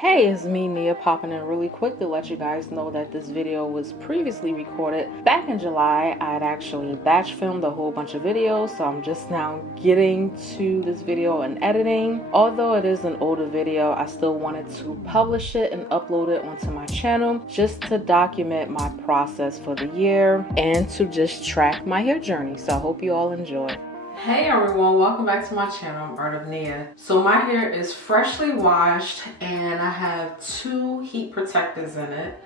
Hey, it's me, Nia, popping in really quick to let you guys know that this video was previously recorded back in July. I had actually batch filmed a whole bunch of videos, so I'm just now getting to this video and editing. Although it is an older video, I still wanted to publish it and upload it onto my channel just to document my process for the year and to just track my hair journey. So I hope you all enjoy. Hey everyone, welcome back to my channel. I'm Art of Nia. So my hair is freshly washed and I have two heat protectants in it.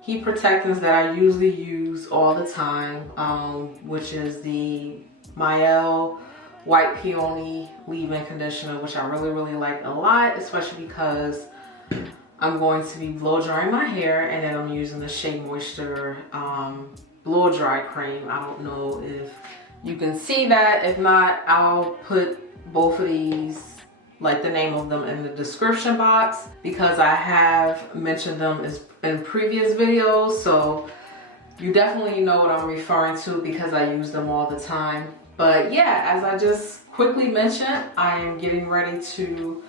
Heat protectants that I usually use all the time, which is the Mielle White Peony leave-in conditioner, which I really like a lot, especially because I'm going to be blow drying my hair, and then I'm using the Shea Moisture blow dry cream. I don't know if you can see that. If not, I'll put both of these, like the name of them, in the description box because I have mentioned them in previous videos. So you definitely know what I'm referring to because I use them all the time. But yeah, as I just quickly mentioned, I am getting ready to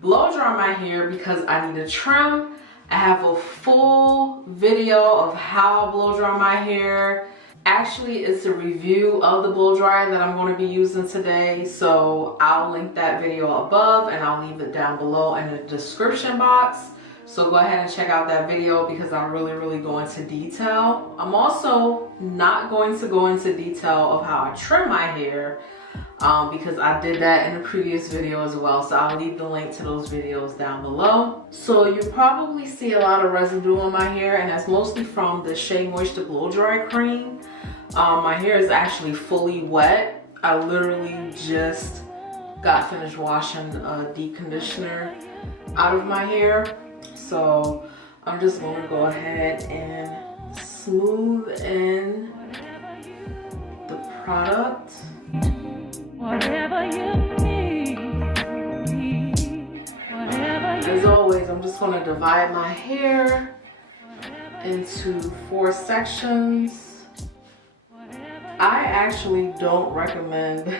blow dry my hair because I need a trim. I have a full video of how I blow dry my hair. Actually, it's a review of the blow dryer that I'm going to be using today, so I'll link that video above and I'll leave it down below in the description box. So go ahead and check out that video because I really go into detail. I'm also not going to go into detail of how I trim my hair because I did that in a previous video as well, so I'll leave the link to those videos down below. So you probably see a lot of residue on my hair, and that's mostly from the Shea Moisture blow dry cream. My hair is actually fully wet. I literally just got finished washing a deep conditioner out of my hair, so I'm just going to go ahead and smooth in the product. Whatever you need, As always, I'm just going to divide my hair into 4 sections. I actually don't recommend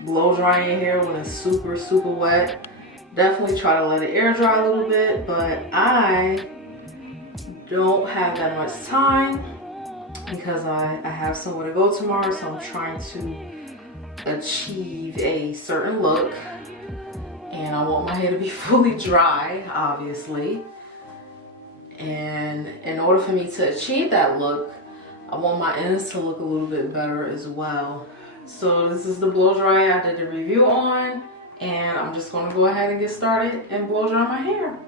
blow drying your hair when it's super wet. Definitely try to let it air dry a little bit, but I don't have that much time because I have somewhere to go tomorrow, so I'm trying to achieve a certain look, and I want my hair to be fully dry, obviously. And in order for me to achieve that look, I want my ends to look a little bit better as well. So this is the blow dryer I did the review on, and I'm just going to go ahead and get started and blow dry my hair.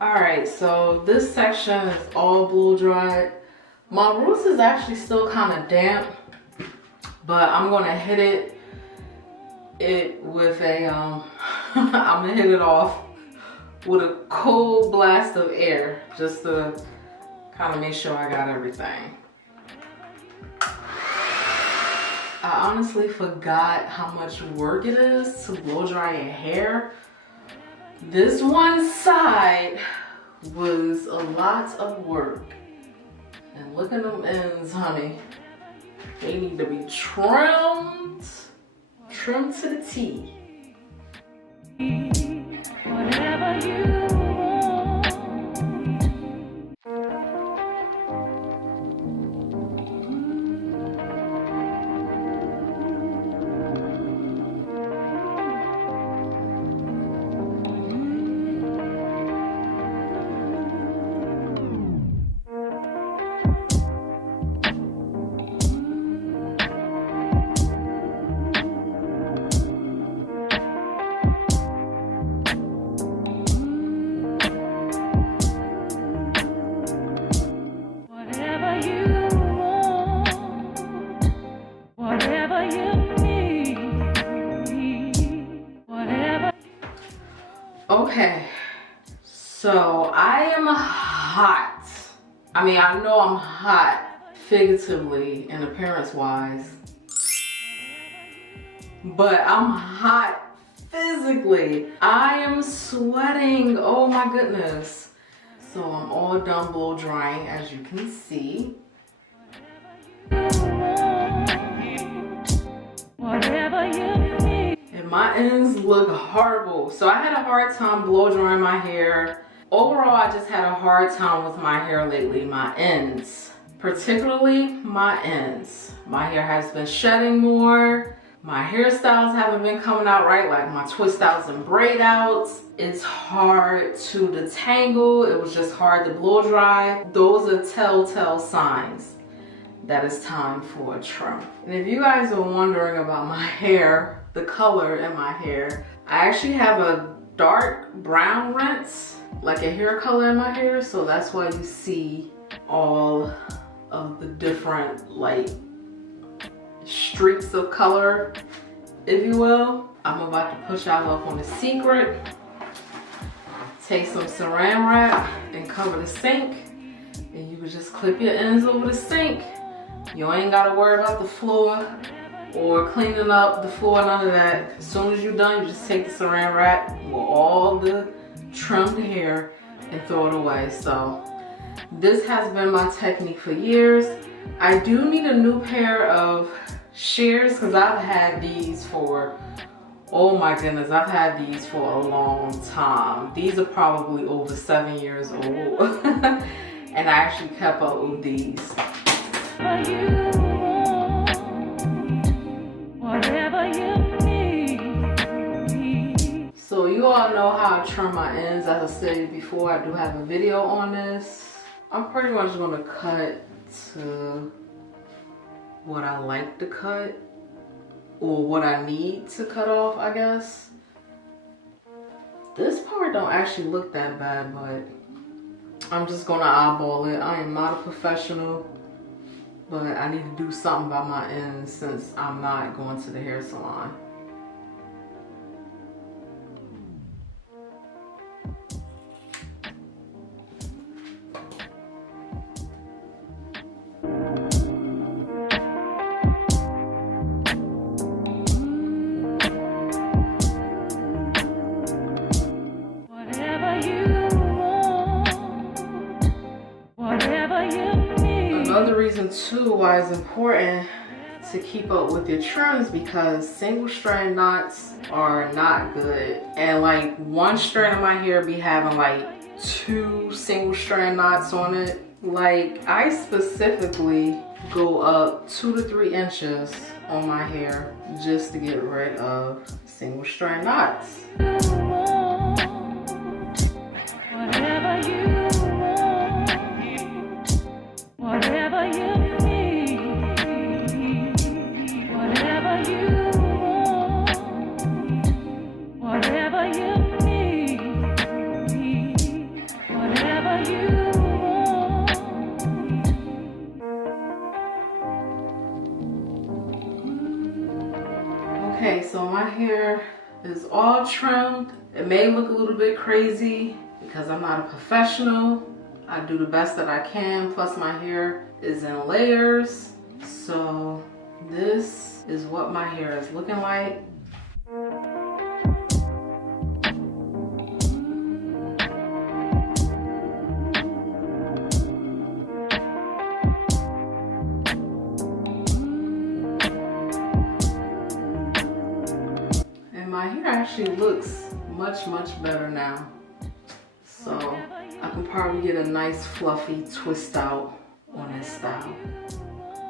Alright, so this section is all blow dried. My roots is actually still kind of damp, but I'm gonna hit it with a I'm gonna hit it off with a cold blast of air just to kind of make sure I got everything. I honestly forgot how much work it is to blow dry your hair. This one side was a lot of work. And look at them ends, honey. They need to be trimmed. Trimmed to the T. whatever you want. Okay, So I am hot. I mean, I know I'm hot figuratively and appearance wise, but I'm hot physically. I am sweating, oh my goodness. So I'm all done blow drying, as you can see. Whatever you need. And my ends look horrible. So I had a hard time blow drying my hair. Overall, I just had a hard time with my hair lately, my ends. Particularly my ends. My hair has been shedding more. My hairstyles haven't been coming out right, like my twist outs and braid outs. It's hard to detangle. It was just hard to blow dry. Those are telltale signs that it's time for a trim. And if you guys are wondering about my hair, the color in my hair, I actually have a dark brown rinse, like a hair color in my hair. So that's why you see all of the different like streaks of color, if you will. I'm about to push y'all up on a secret. Take some saran wrap and cover the sink, and you can just clip your ends over the sink. You ain't gotta worry about the floor or cleaning up the floor, none of that. As soon as you're done, you just take the saran wrap with all the trimmed hair and throw it away. So this has been my technique for years. I do need a new pair of shears because I've had these for, oh my goodness, I've had these for a long time. These are probably over 7 years old. And I actually kept up with these. Whatever you need. So you all know how I trim my ends. As I said before, I do have a video on this. I'm pretty much gonna cut to what I like to cut, or what I need to cut off, I guess. This part don't actually look that bad, but I'm just gonna eyeball it. I am not a professional, but I need to do something about my ends since I'm not going to the hair salon. Another reason too why it's important to keep up with your trims, because single strand knots are not good. And like one strand of my hair be having like 2 single strand knots on it. Like I specifically go up 2 to 3 inches on my hair just to get rid of single strand knots. Whatever you want. Whatever you need. Whatever you want. Whatever you need. Whatever you want. Okay, so my hair is all trimmed. It may look a little bit crazy because I'm not a professional. I do the best that I can, plus my hair is in layers. So this is what my hair is looking like. And my hair actually looks much better now. So I can probably get a nice fluffy twist out on this style.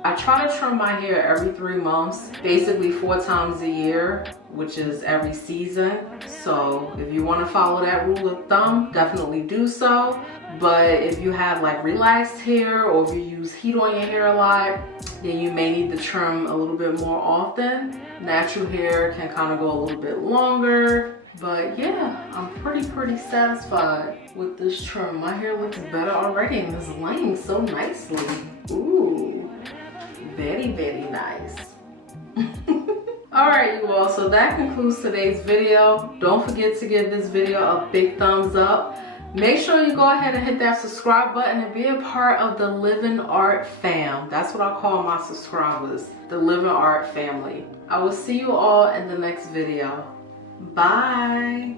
I try to trim my hair every 3 months, basically 4 times a year, which is every season. So if you want to follow that rule of thumb, definitely do so. But if you have like relaxed hair, or if you use heat on your hair a lot, then you may need to trim a little bit more often. Natural hair can kind of go a little bit longer. But yeah, I'm pretty satisfied with this trim. My hair looks better already and it's laying so nicely. Ooh, very nice. Alright you all, so that concludes today's video. Don't forget to give this video a big thumbs up. Make sure you go ahead and hit that subscribe button and be a part of the Living Art fam. That's what I call my subscribers, the Living Art family. I will see you all in the next video. Bye.